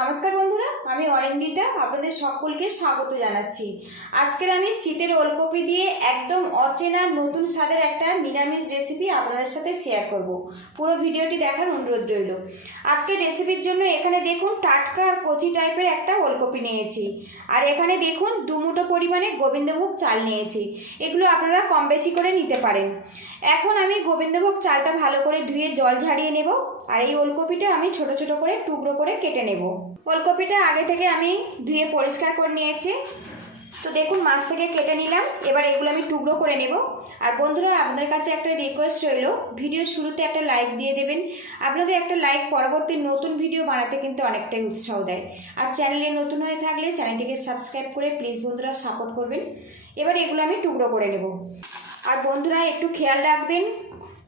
নমস্কার বন্ধুরা, আমি অরিন্দিতা, আপনাদের সকলকে স্বাগত জানাচ্ছি। আজকের আমি শীতের ওলকপি দিয়ে একদম অচেনা নতুন স্বাদের একটা নিরামিষ রেসিপি আপনাদের সাথে শেয়ার করব। পুরো ভিডিওটি দেখার অনুরোধ রইল। আজকের রেসিপির জন্য এখানে দেখুন, টাটকা আর কচি টাইপের একটা ওলকপি নিয়েছি। আর এখানে দেখুন দুমুটো পরিমাণে গোবিন্দভোগ চাল নিয়েছি। এগুলো আপনারা কম বেশি করে নিতে পারেন। এখন আমি গোবিন্দভোগ চালটা ভালো করে ধুয়ে জল ঝাড়িয়ে নেব। আর এই ওলকপিটা আমি ছোট ছোট করে টুকরো করে কেটে নেব। ওলকপিটা আগে থেকে আমি ধুয়ে পরিষ্কার করে নিয়েছি। তো দেখুন, মাছ থেকে কেটে নিলাম। এবার এগুলো আমি টুকরো করে নেব। আর বন্ধুরা, আপনাদের কাছে একটা রিকোয়েস্ট রইল। ভিডিও শুরুতে একটা লাইক দিয়ে দেবেন। আপনাদের একটা লাইক পরবর্তী নতুন ভিডিও বানাতে কিন্তু অনেকটাই উৎসাহ দেয়। আর চ্যানেলে নতুন হয়ে থাকলে চ্যানেলটিকে সাবস্ক্রাইব করে প্লিজ বন্ধুরা সাপোর্ট করবেন। এবার এগুলো আমি টুকরো করে নেব। আর বন্ধুরা, একটু খেয়াল রাখবেন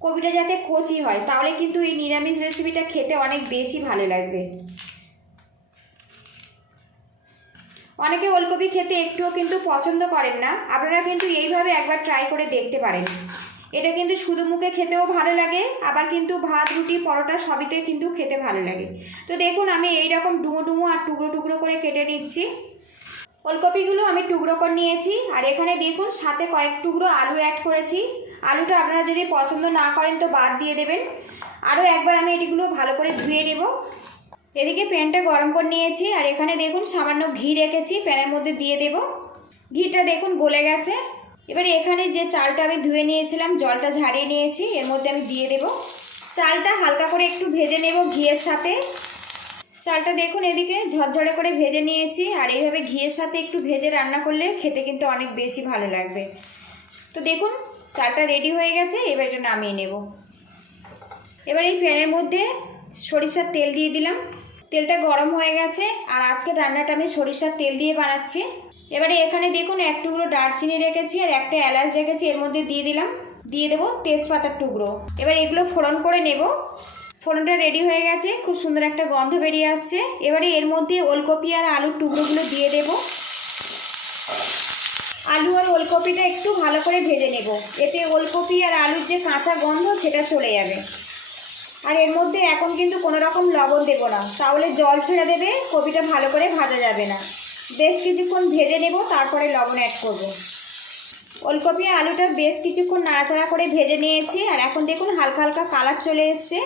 কবিটা যাতে কচি হয়, তাহলে কিন্তু এই নিরামিষ রেসিপিটা খেতে অনেক বেশি ভালো লাগবে। অনেকে ওলকপি খেতে একটুও কিন্তু পছন্দ করেন না। আপনারা কিন্তু এইভাবে একবার ট্রাই করে দেখতে পারেন। এটা কিন্তু শুধু মুখে খেতেও ভালো লাগে, আবার কিন্তু ভাত, রুটি, পরোটা সবইতে কিন্তু খেতে ভালো লাগে। তো দেখুন, আমি এই রকম ডুমো ডুমো আর টুকরো টুকরো করে কেটে নিচ্ছি। ওলকপিগুলো আমি টুকরো করে নিয়েছি, আর এখানে দেখুন, সাথে কয়েক টুকরো আলু অ্যাড করেছি। আলুটা আপনারা যদি পছন্দ না করেন তো বাদ দিয়ে দেবেন। আরও একবার আমি এটিগুলো ভালো করে ধুয়ে নেব। এদিকে প্যানটা গরম করে নিয়েছি, আর এখানে দেখুন সামান্য ঘি রেখেছি, প্যানের মধ্যে দিয়ে দেব। ঘিটা দেখুন গলে গেছে। এবারে এখানে যে চালটা আমি ধুয়ে নিয়েছিলাম, জলটা ঝাড়িয়ে নিয়েছি, এর মধ্যে আমি দিয়ে দেব। চালটা হালকা করে একটু ভেজে নেব ঘিয়ের সাথে। চালটা দেখুন এদিকে ঝরঝরে করে ভেজে নিয়েছি, আর এইভাবে ঘিয়ের সাথে একটু ভেজে রান্না করলে খেতে কিন্তু অনেক বেশি ভালো লাগবে। তো দেখুন, চালটা রেডি হয়ে গেছে, এবার এটা নামিয়ে নেব। এবার এই প্যানের মধ্যে সরিষার তেল দিয়ে দিলাম। তেলটা গরম হয়ে গেছে আর আজকে রান্নাটা আমি সরিষার তেল দিয়ে বানাচ্ছি। এবারে এখানে দেখুন এক টুকরো দারচিনি রেখেছি আর একটা এলাচ রেখেছি, এর মধ্যে দিয়ে দিলাম। দিয়ে দেবো তেজপাতার টুকরো। এবার এগুলো ফোড়ন করে নেব। ফোড়নটা রেডি হয়ে গেছে, খুব সুন্দর একটা গন্ধ বেরিয়ে আসছে। এবারে এর মধ্যে ওলকপি আর আলুর টুকরোগুলো দিয়ে দেব। আলু আর ওলকপিটা একটু ভালো করে ভেজে নেব। এতে ওলকপি আর আলুর যে কাঁচা গন্ধ সেটা চলে যাবে। আর এর মধ্যে এখন কিন্তু কোনো রকম লবণ দেব না। তাহলে জল ছেড়ে দেবে, কপিটা ভালো করে ভাজা যাবে না। বেশ কিছুক্ষণ ভেজে নেব, তারপরে লবণ অ্যাড করব। ওলকপি আলুটা বেশ কিছুক্ষণ নাড়াচাড়া করে ভেজে নিয়েছি। আর এখন দেখুন হালকা হালকা কালার চলে এসছে।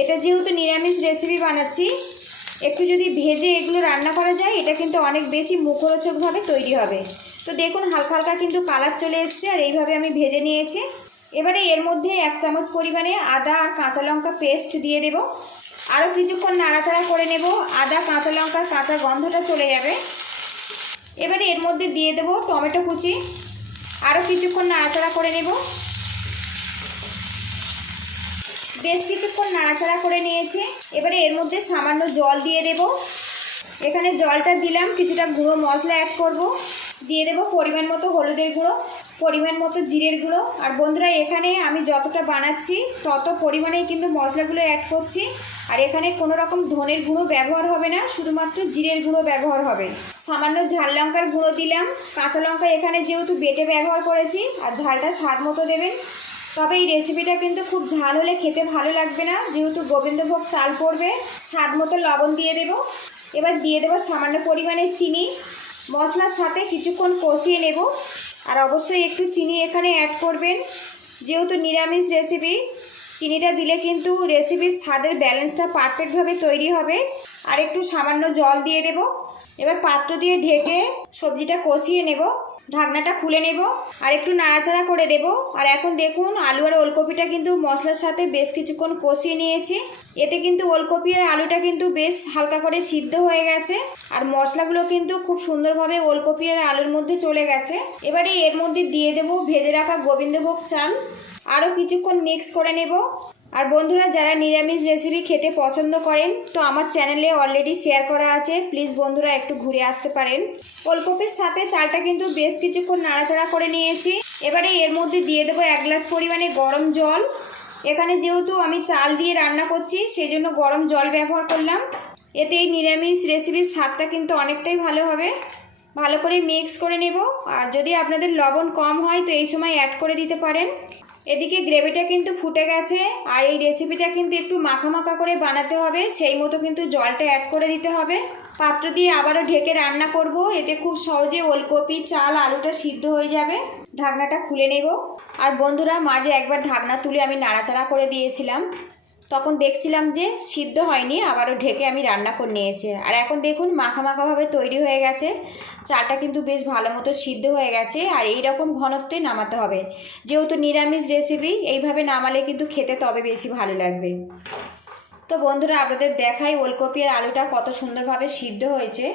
এটা যেহেতু নিরামিষ রেসিপি বানাচ্ছি, একটু যদি ভেজে এগুলো রান্না করা যায়, এটা কিন্তু অনেক বেশি মুখরোচকভাবে তৈরি হবে। তো দেখুন হালকা হালকা কিন্তু কালার চলে এসছে, আর এইভাবে আমি ভেজে নিয়েছি। এবারে এর মধ্যে এক চামচ পরিমাণে আদা আর কাঁচা লঙ্কা পেস্ট দিয়ে দেব। আরও কিছুক্ষণ নাড়াচাড়া করে নেব। আদা, কাঁচা লঙ্কার কাঁচা গন্ধটা চলে যাবে। এবারে এর মধ্যে দিয়ে দেব টমেটো কুচি। আরও কিছুক্ষণ নাড়াচাড়া করে নেব। বেশ কিছুক্ষণ নাড়াচাড়া করে নিয়েছি। এবারে এর মধ্যে সামান্য জল দিয়ে দেব। এখানে জলটা দিলাম, কিছুটা গুঁড়ো মশলা অ্যাড করব। দিয়ে দেবো পরিমাণ মতো হলুদের গুঁড়ো। পরিমাণ মতো জিরের গুঁড়ো। আর বন্ধুরা, এখানে আমি যতটা বানাচ্ছি, তত পরিমাণেই কিন্তু মশলাগুলো অ্যাড করছি। আর এখানে কোনো রকম ধনের গুঁড়ো ব্যবহার হবে না, শুধুমাত্র জিরের গুঁড়ো ব্যবহার হবে। সামান্য ঝাল লঙ্কার গুঁড়ো দিলাম। কাঁচা লঙ্কা এখানে যেহেতু বেটে ব্যবহার করেছি, আর ঝালটা স্বাদ মতো দেবেন। তবে এই রেসিপিটা কিন্তু খুব ঝাল হলে খেতে ভালো লাগবে না, যেহেতু গোবিন্দভোগ চাল পড়বে, স্বাদ মতো লবণ দিয়ে দেব। এবার দিয়ে দেবো সামান্য পরিমাণে চিনি। মশলার সাথে কিছুক্ষণ কষিয়ে নেব। আর অবশ্যই একটু চিনি এখানে অ্যাড করবেন। যেহেতু নিরামিষ রেসিপি চিনিটা দিলে কিন্তু রেসিপির স্বাদের ব্যালেন্সটা পারফেক্টভাবে তৈরি হবে। আর একটু সামান্য জল দিয়ে দেব। এবার পাত্র দিয়ে ঢেকে সবজিটা কষিয়ে নেব। ঢাকনাটা খুলে নেব আর একটু নাড়াচাড়া করে দেব। আর এখন দেখুন, আলু আর ওলকপিটা কিন্তু মশলার সাথে বেশ কিছুক্ষণ কষিয়ে নিয়েছি। এতে কিন্তু ওলকপি আর আলুটা কিন্তু বেশ হালকা করে সিদ্ধ হয়ে গেছে। আর মশলাগুলো কিন্তু খুব সুন্দরভাবে ওলকপি আর আলুর মধ্যে চলে গেছে। এবারে এর মধ্যে দিয়ে দেব ভেজে রাখা গোবিন্দভোগ চাল। আরও কিছুক্ষণ মিক্স করে নেব। আর বন্ধুরা, যারা নিরামিষ রেসিপি খেতে পছন্দ করেন, তো আমার চ্যানেলে অলরেডি শেয়ার করা আছে। প্লিজ বন্ধুরা, একটু ঘুরে আসতে পারেন। ওলকপির সাথে চালটা কিন্তু বেশ কিছুক্ষণ নাড়াচাড়া করে নিয়েছি। এবারে এর মধ্যে দিয়ে দেবো এক গ্লাস পরিমাণে গরম জল। এখানে যেহেতু আমি চাল দিয়ে রান্না করছি সেই জন্য গরম জল ব্যবহার করলাম। এতে এই নিরামিষ রেসিপির স্বাদটা কিন্তু অনেকটাই ভালো হবে। ভালো করে মিক্স করে নেব। আর যদি আপনাদের লবণ কম হয়, তো এই সময় অ্যাড করে দিতে পারেন। এদিকে গ্রেভিটা কিন্তু ফুটে গেছে, আর এই রেসিপিটা কিন্তু একটু মাখা মাখা করে বানাতে হবে, সেই মতো কিন্তু জলটা অ্যাড করে দিতে হবে। পাত্র দিয়ে আবারও ঢেকে রান্না করব, এতে খুব সহজে ওলকপি, চাল, আলুটা সিদ্ধ হয়ে যাবে। ঢাকনাটা খুলে নেব। আর বন্ধুরা, মাঝে একবার ঢাকনা তুলে আমি নাড়াচাড়া করে দিয়েছিলাম। তখন দেখছিলাম যে সিদ্ধ হয়নি, আবারও ঢেকে আমি রান্না করে নিয়েছি। আর এখন দেখুন মাখা মাখাভাবে তৈরি হয়ে গেছে। চালটা কিন্তু বেশ ভালো মতো সিদ্ধ হয়ে গেছে আর এই রকম ঘনত্বই নামাতে হবে। যেহেতু নিরামিষ রেসিপি এইভাবে নামালে কিন্তু খেতে তবে বেশি ভালো লাগবে। তো বন্ধুরা, আপনাদের দেখাই ওলকপি আর আলুটা কত সুন্দরভাবে সিদ্ধ হয়েছে।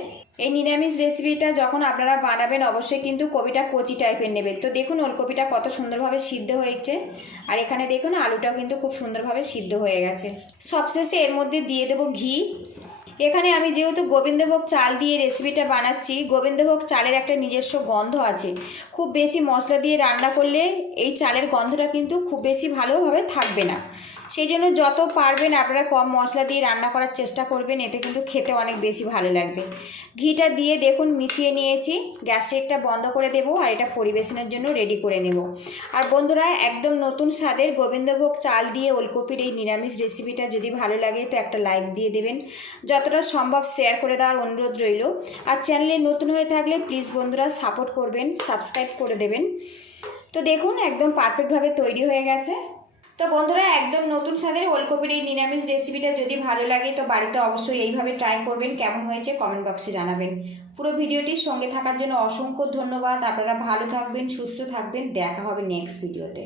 এই নিরামিষ রেসিপিটা যখন আপনারা বানাবেন, অবশ্যই কিন্তু কবিটা কচি টাইপের নেবেন। তো দেখুন, ওলকপিটা কত সুন্দরভাবে সিদ্ধ হয়েছে। আর এখানে দেখুন, আলুটাও কিন্তু খুব সুন্দরভাবে সিদ্ধ হয়ে গেছে। সবশেষে এর মধ্যে দিয়ে দেবো ঘি। এখানে আমি যেহেতু গোবিন্দভোগ চাল দিয়ে রেসিপিটা বানাচ্ছি, গোবিন্দভোগ চালের একটা নিজস্ব গন্ধ আছে। খুব বেশি মশলা দিয়ে রান্না করলে এই চালের গন্ধটা কিন্তু খুব বেশি ভালোভাবে থাকবে না। সেই জন্য যত পারবেন আপনারা কম মশলা দিয়ে রান্না করার চেষ্টা করবেন, এতে কিন্তু খেতে অনেক বেশি ভালো লাগবে। ঘিটা দিয়ে দেখুন মিশিয়ে নিয়েছি, গ্যাস একটা বন্ধ করে দেব আর এটা পরিবেশনের জন্য রেডি করে নেব। আর বন্ধুরা, একদম নতুন স্বাদের গোবিন্দভোগ চাল দিয়ে ওলকপির এই নিরামিষ রেসিপিটা যদি ভালো লাগে, তো একটা লাইক দিয়ে দেবেন। যতটা সম্ভব শেয়ার করে দেওয়ার অনুরোধ রইল। আর চ্যানেলে নতুন হয়ে থাকলে প্লিজ বন্ধুরা সাপোর্ট করবেন সাবস্ক্রাইব করে দেবেন। তো দেখুন, একদম পারফেক্টভাবে তৈরি হয়ে গেছে। তো বন্ধুরা, একদম নতুন স্বাদের ওলকপির এই নিরামিষ রেসিপিটা যদি ভালো লাগে, তো বাড়িতে অবশ্যই এইভাবে ট্রাই করবেন। কেমন হয়েছে কমেন্ট বক্সে জানাবেন। পুরো ভিডিওটির সঙ্গে থাকার জন্য অসংখ্য ধন্যবাদ। আপনারা ভালো থাকবেন, সুস্থ থাকবেন। দেখা হবে নেক্সট ভিডিওতে